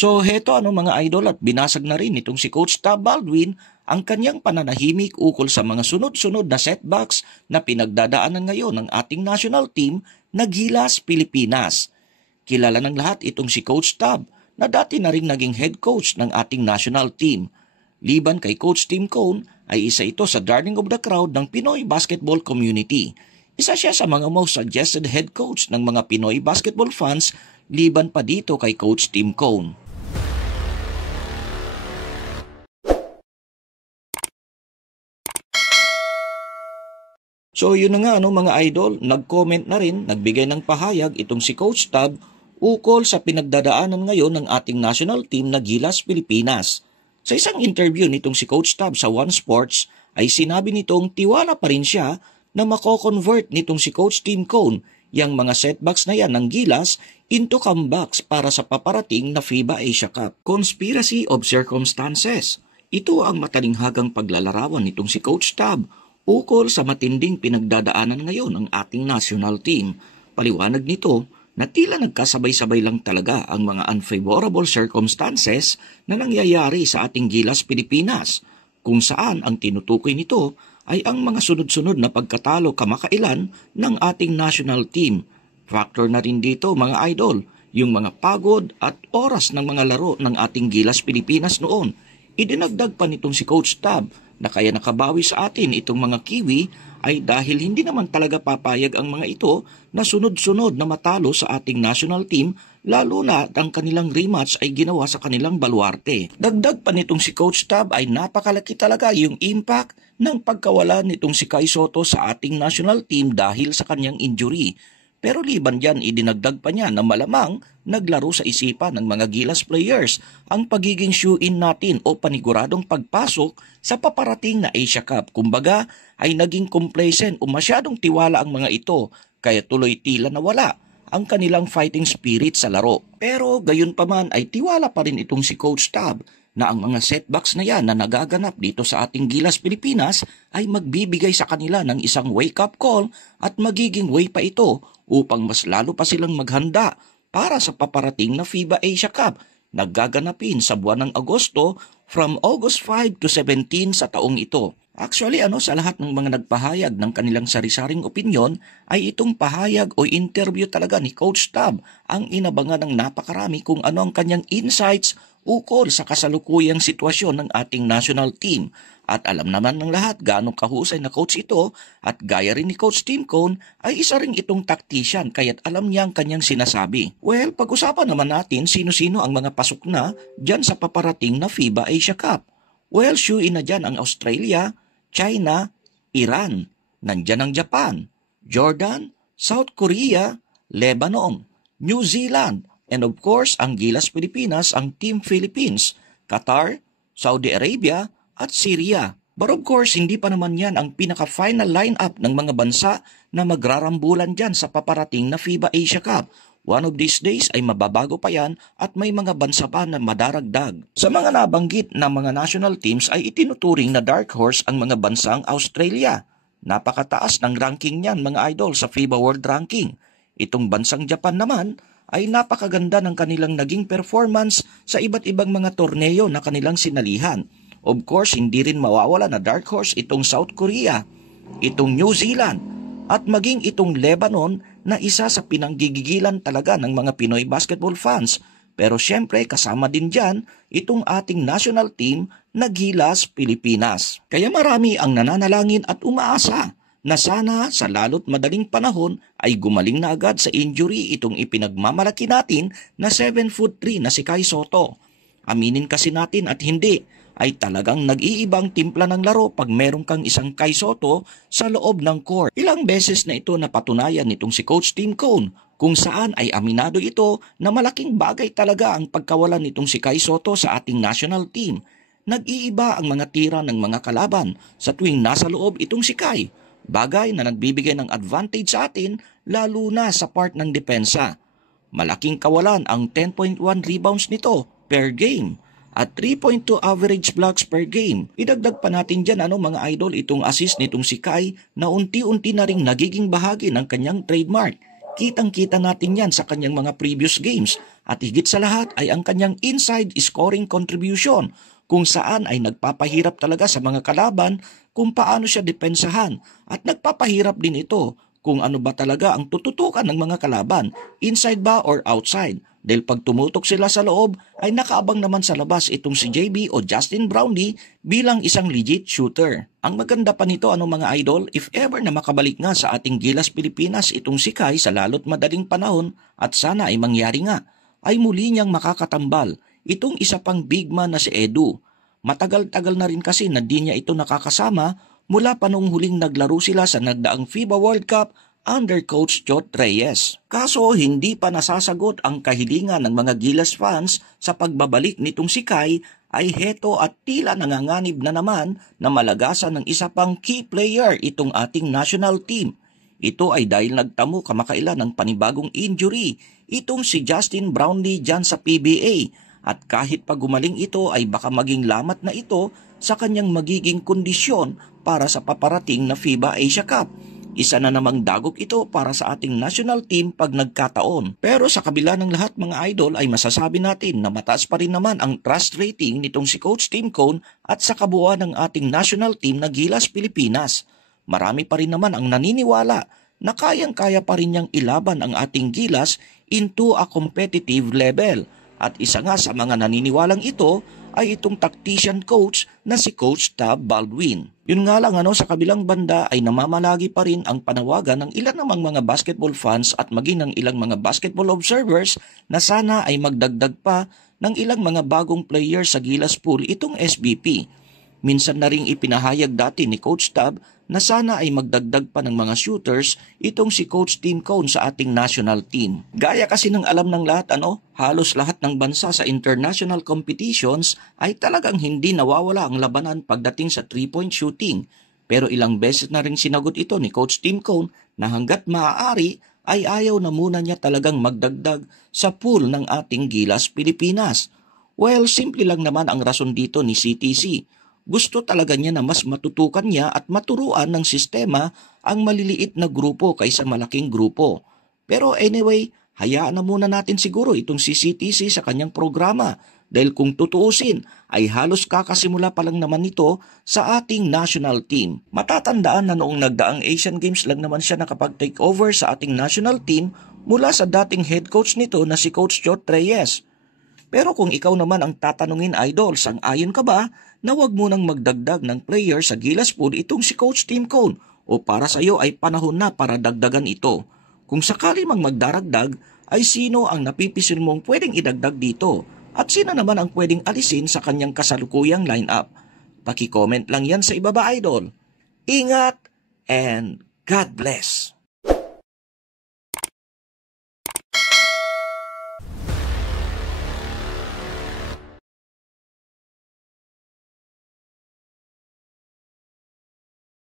So heto mga idol at binasag na rin itong si Coach Tab Baldwin ang kanyang pananahimik ukol sa mga sunod-sunod na setbacks na pinagdadaanan ngayon ng ating national team na Gilas Pilipinas. Kilala ng lahat itong si Coach Tab na dati na rin naging head coach ng ating national team. Liban kay Coach Tim Cone ay isa ito sa darling of the crowd ng Pinoy basketball community. Isa siya sa mga most suggested head coach ng mga Pinoy basketball fans liban pa dito kay Coach Tim Cone. So yun na nga mga idol, nag-comment na rin, nagbigay ng pahayag itong si Coach Tab ukol sa pinagdadaanan ngayon ng ating national team na Gilas Pilipinas. Sa isang interview nitong si Coach Tab sa One Sports ay sinabi nitong tiwala pa rin siya na mako-convert nitong si Coach Tim Cone yang mga setbacks na yan ng Gilas into comebacks para sa paparating na FIBA Asia Cup. Conspiracy of circumstances. Ito ang matalinghagang paglalarawan nitong si Coach Tab ukol sa matinding pinagdadaanan ngayon ng ating national team. Paliwanag nito na tila nagkasabay-sabay lang talaga ang mga unfavorable circumstances na nangyayari sa ating Gilas Pilipinas, kung saan ang tinutukoy nito ay ang mga sunod-sunod na pagkatalo kamakailan ng ating national team. Factor na rin dito mga idol, yung mga pagod at oras ng mga laro ng ating Gilas Pilipinas noon. Idinagdag pa nitong si Coach Tab na kaya nakabawi sa atin itong mga Kiwi ay dahil hindi naman talaga papayag ang mga ito na sunod-sunod na matalo sa ating national team, lalo na ang kanilang rematch ay ginawa sa kanilang baluarte. Dagdag pa nitong si Coach Tab ay napakalaki talaga yung impact ng pagkawala nitong si Kai Sotto sa ating national team dahil sa kanyang injury. Pero liban dyan, idinagdag pa niya na malamang naglaro sa isipan ng mga Gilas players ang pagiging shoe-in natin o paniguradong pagpasok sa paparating na Asia Cup. Kumbaga ay naging complacent o masyadong tiwala ang mga ito kaya tuloy tila nawala ang kanilang fighting spirit sa laro. Pero gayon pa man ay tiwala pa rin itong si Coach Tab na ang mga setbacks na yan na nagaganap dito sa ating Gilas Pilipinas ay magbibigay sa kanila ng isang wake-up call at magiging way pa ito upang mas lalo pa silang maghanda para sa paparating na FIBA Asia Cup na gaganapin sa buwan ng Agosto from August 5 to 17 sa taong ito. Actually sa lahat ng mga nagpahayag ng kanilang sari-saring opinyon ay itong pahayag o interview talaga ni Coach Tab ang inabangan ng napakarami kung ano ang kanyang insights ukol sa kasalukuyang sitwasyon ng ating national team. At alam naman ng lahat gaano kahusay na coach ito at gaya rin ni Coach Tim Cone ay isa rin itong tactician kaya't alam niya ang kanyang sinasabi. Well, pag-usapan naman natin sino-sino ang mga pasok na dyan sa paparating na FIBA Asia Cup. Well, shoe-in na dyan ang Australia, China, Iran, nandyan ang Japan, Jordan, South Korea, Lebanon, New Zealand, and of course ang Gilas Pilipinas, ang Team Philippines, Qatar, Saudi Arabia, at Syria. But of course, hindi pa naman yan ang pinaka-final lineup ng mga bansa na magrarambulan dyan sa paparating na FIBA Asia Cup. One of these days ay mababago pa yan at may mga bansa pa na madaragdag. Sa mga nabanggit na mga national teams ay itinuturing na dark horse ang mga bansang Australia. Napakataas ng ranking niyan mga idol sa FIBA World Ranking. Itong bansang Japan naman ay napakaganda ng kanilang naging performance sa iba't ibang mga torneo na kanilang sinalihan. Of course, hindi rin mawawala na dark horse itong South Korea, itong New Zealand, at maging itong Lebanon na isa sa pinanggigigilan talaga ng mga Pinoy basketball fans. Pero syempre kasama din dyan itong ating national team na Gilas Pilipinas. Kaya marami ang nananalangin at umaasa na sana sa lalo't madaling panahon ay gumaling na agad sa injury itong ipinagmamalaki natin na 7'3" na si Kai Sotto. Aminin kasi natin at hindi, ay talagang nag-iibang timpla ng laro pag meron kang isang Kai Sotto sa loob ng court. Ilang beses na ito napatunayan nitong si Coach Tim Cone kung saan ay aminado ito na malaking bagay talaga ang pagkawalan nitong si Kai Sotto sa ating national team. Nag-iiba ang mga tira ng mga kalaban sa tuwing nasa loob itong si Kai. Bagay na nagbibigay ng advantage sa atin lalo na sa part ng depensa. Malaking kawalan ang 10.1 rebounds nito per game at 3.2 average blocks per game. Idagdag pa natin dyan mga idol itong assist nitong si Kai na unti-unti na ring nagiging bahagi ng kanyang trademark. Kitang-kita natin yan sa kanyang mga previous games At higit sa lahat ay ang kanyang inside scoring contribution, kung saan ay nagpapahirap talaga sa mga kalaban kung paano siya depensahan at nagpapahirap din ito kung ano ba talaga ang tututukan ng mga kalaban, inside ba or outside. Dahil pag tumutok sila sa loob ay nakaabang naman sa labas itong si JB o Justin Brownlee bilang isang legit shooter. Ang maganda pa nito mga idol, if ever na makabalik nga sa ating Gilas Pilipinas itong si Kai sa lalo't madaling panahon at sana ay mangyari nga, ay muli niyang makakatambal itong isa pang big man na si Edu. Matagal-tagal na rin kasi na di niya ito nakakasama mula pa noong huling naglaro sila sa nagdaang FIBA World Cup under Coach Jot Reyes. Kaso hindi pa nasasagot ang kahilingan ng mga Gilas fans sa pagbabalik nitong si Kai ay heto at tila nanganganib na naman na malagasan ng isa pang key player itong ating national team. Ito ay dahil nagtamo kamakailan ng panibagong injury itong si Justin Brownlee dyan sa PBA at kahit pag gumaling ito ay baka maging lamat na ito sa kanyang magiging kondisyon para sa paparating na FIBA Asia Cup. Isa na namang dagok ito para sa ating national team pag nagkataon. Pero sa kabila ng lahat mga idol ay masasabi natin na mataas pa rin naman ang trust rating nitong si Coach Tim Cone at sa kabuuan ng ating national team na Gilas Pilipinas. Marami pa rin naman ang naniniwala na kayang-kaya pa rin niyang ilaban ang ating Gilas into a competitive level. At isa nga sa mga naniniwalang ito ay itong tactician coach na si Coach Tab Baldwin. Yun nga lang sa kabilang banda ay namamalagi pa rin ang panawagan ng ilan namang mga basketball fans at maging ng ilang mga basketball observers na sana ay magdagdag pa ng ilang mga bagong players sa Gilas Pool itong SBP. Minsan na ring ipinahayag dati ni Coach Tab na sana ay magdagdag pa ng mga shooters itong si Coach Tim Cone sa ating national team. Gaya kasi ng alam ng lahat halos lahat ng bansa sa international competitions ay talagang hindi nawawala ang labanan pagdating sa 3-point shooting. Pero ilang beses na ring sinagot ito ni Coach Tim Cone na hanggat maaari ay ayaw na muna niya talagang magdagdag sa pool ng ating Gilas Pilipinas. Well, simple lang naman ang rason dito ni CTC. Gusto talaga niya na mas matutukan niya at maturuan ng sistema ang maliliit na grupo kaysa malaking grupo. Pero anyway, hayaan na muna natin siguro itong si CTC sa kanyang programa dahil kung tutuusin ay halos kakasimula pa lang naman ito sa ating national team. Matatandaan na noong nagdaang Asian Games lang naman siya nakapag-take over sa ating national team mula sa dating head coach nito na si Coach Jot Reyes. Pero kung ikaw naman ang tatanungin idol, sang-ayon ka ba na wag mo nang magdagdag ng player sa Gilas Pool itong si Coach Tim Cone o para sa iyo ay panahon na para dagdagan ito? Kung sakali mang magdaragdag ay sino ang napipisil mong pwedeng idagdag dito at sino naman ang pwedeng alisin sa kanyang kasalukuyang lineup? Paki-comment lang yan sa ibaba idol. Ingat and God bless!